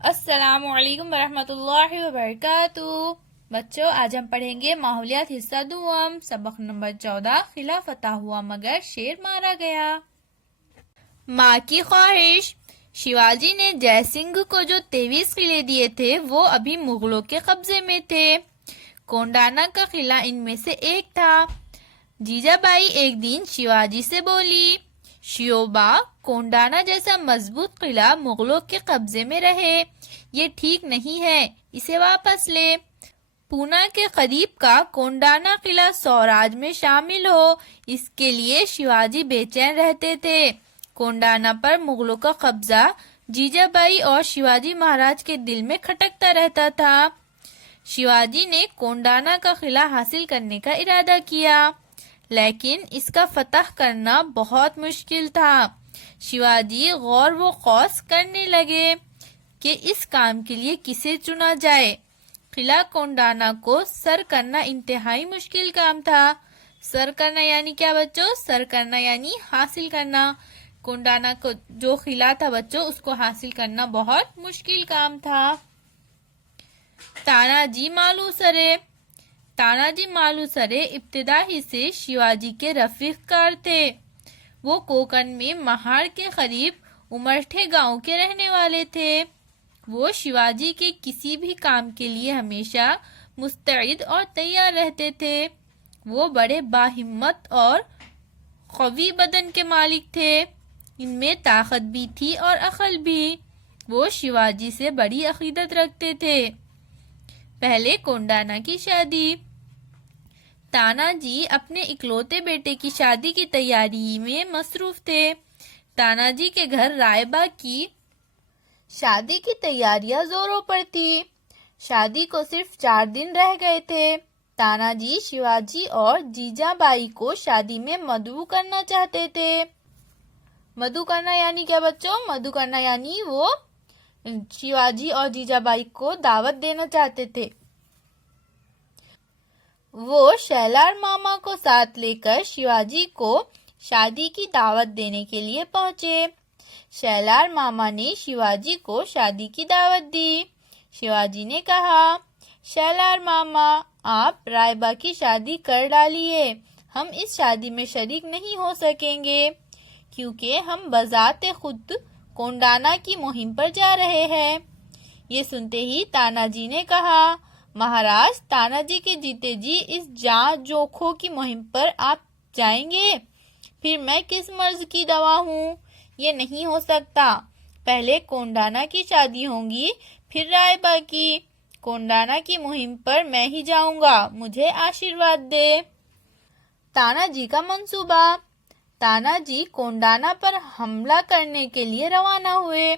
السلام علیکم ورحمۃ اللہ وبرکاتہ۔ بچوں، آج ہم پڑھیں گے ماحولیات حصہ دوم، سبق نمبر 14، قلعہ فتح ہوا مگر شیر مارا گیا۔ ماں کی خواہش۔ شیواجی نے جے سنگھ کو جو 23 قلعے دیے تھے وہ ابھی مغلوں کے قبضے میں تھے۔ کونڈانا کا قلعہ ان میں سے ایک تھا۔ جیجا بائی ایک دن شیواجی سے بولی، شیوبا، کونڈانا جیسا مضبوط قلعہ مغلوں کے قبضے میں رہے، یہ ٹھیک نہیں ہے، اسے واپس لے۔ پونا کے قریب کا کونڈانا قلعہ سوراج میں شامل ہو، اس کے لیے شیواجی بے چین رہتے تھے۔ کونڈانا پر مغلوں کا قبضہ جیجا بائی اور شیواجی مہاراج کے دل میں کھٹکتا رہتا تھا۔ شیواجی نے کونڈانا کا قلعہ حاصل کرنے کا ارادہ کیا، لیکن اس کا فتح کرنا بہت مشکل تھا۔ شیواجی غور و خوض کرنے لگے کہ اس کام کے لیے کسے چنا جائے۔ قلعہ کونڈانا کو سر کرنا انتہائی مشکل کام تھا۔ سر کرنا یعنی کیا بچوں؟ سر کرنا یعنی حاصل کرنا۔ کونڈانا کو جو قلعہ تھا بچوں، اس کو حاصل کرنا بہت مشکل کام تھا۔ تاناجی مالوسرے۔ تاناجی مالوسرے ابتدا ہی سے شیواجی کے رفیق کار تھے۔ وہ کوکن میں مہاڑ کے قریب امرٹھے گاؤں کے رہنے والے تھے۔ وہ شیواجی کے کسی بھی کام کے لیے ہمیشہ مستعد اور تیار رہتے تھے۔ وہ بڑے باہمت اور قوی بدن کے مالک تھے، ان میں طاقت بھی تھی اور عقل بھی۔ وہ شیواجی سے بڑی عقیدت رکھتے تھے۔ پہلے کونڈانا کی شادی۔ تاناجی اپنے اکلوتے بیٹے کی شادی کی تیاری میں مصروف تھے۔ تاناجی کے گھر رائے باغ کی شادی کی تیاریاں زوروں پر تھی۔ شادی کو صرف 4 دن رہ گئے تھے۔ تاناجی شیواجی اور جیجا بائی کو شادی میں مدعو کرنا چاہتے تھے۔ مدعو کرنا یعنی کیا بچوں؟ مدعو کرنا یعنی وہ شیواجی اور جیجا بائی کو دعوت دینا چاہتے تھے۔ وہ شیلار ماما کو ساتھ لے کر شیواجی کو شادی کی دعوت دینے کے لیے پہنچے۔ شیلار ماما نے شیواجی کو شادی کی دعوت دی۔ شیواجی نے کہا، شیلار ماما، آپ رائے باغ کی شادی کر ڈالیے، ہم اس شادی میں شریک نہیں ہو سکیں گے کیونکہ ہم بذات خود کونڈانا کی مہم پر جا رہے ہیں۔ یہ سنتے ہی تاناجی نے کہا، مہاراج، تاناجی کے جیتے جی اس جان جوکھوں کی مہم پر آپ جائیں گے؟ پھر میں کس مرض کی دوا ہوں؟ یہ نہیں ہو سکتا۔ پہلے کونڈانا کی شادی ہوگی، پھر رائے باغ کی۔ کونڈانا کی مہم پر میں ہی جاؤں گا، مجھے آشیرواد دے۔ تاناجی کا منصوبہ۔ تاناجی کونڈانا پر حملہ کرنے کے لیے روانہ ہوئے۔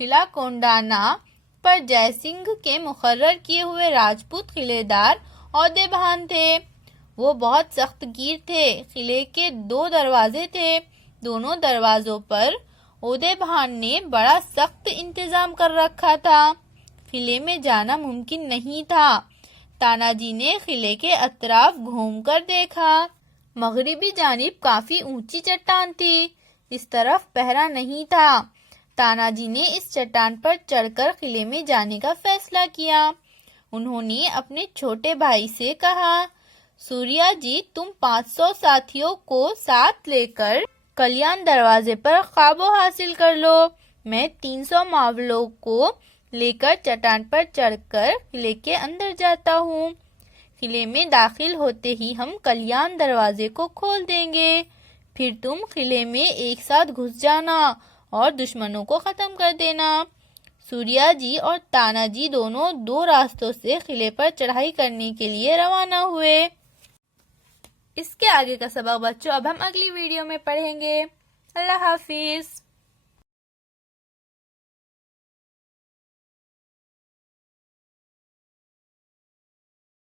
قلعہ کونڈانا پر جے سنگھ کے مقرر کیے ہوئے راجپوت قلعے دار عہدے بہان تھے۔ وہ بہت سخت گیر تھے۔ قلعے کے 2 دروازے تھے، دونوں دروازوں پر عہدے بہان نے بڑا سخت انتظام کر رکھا تھا۔ قلعے میں جانا ممکن نہیں تھا۔ تاناجی نے قلعے کے اطراف گھوم کر دیکھا۔ مغربی جانب کافی اونچی چٹان تھی، اس طرف پہرا نہیں تھا۔ تاناجی نے اس چٹان پر چڑھ کر قلعے میں جانے کا فیصلہ کیا۔ انہوں نے اپنے چھوٹے بھائی سے کہا، سوریا جی، تم 500 ساتھیوں کو ساتھ لے کر کلیان دروازے پر قابو حاصل کر لو، میں 300 ماولوں کو لے کر چٹان پر چڑھ کر قلعے کے اندر جاتا ہوں۔ قلعے میں داخل ہوتے ہی ہم کلیان دروازے کو کھول دیں گے، پھر تم قلعے میں ایک ساتھ گھس جانا اور دشمنوں کو ختم کر دینا۔ سوریا جی اور تاناجی دونوں 2 راستوں سے قلعے پر چڑھائی کرنے کے لیے روانہ ہوئے۔ اس کے آگے کا سبق بچوں اب ہم اگلی ویڈیو میں پڑھیں گے۔ اللہ حافظ۔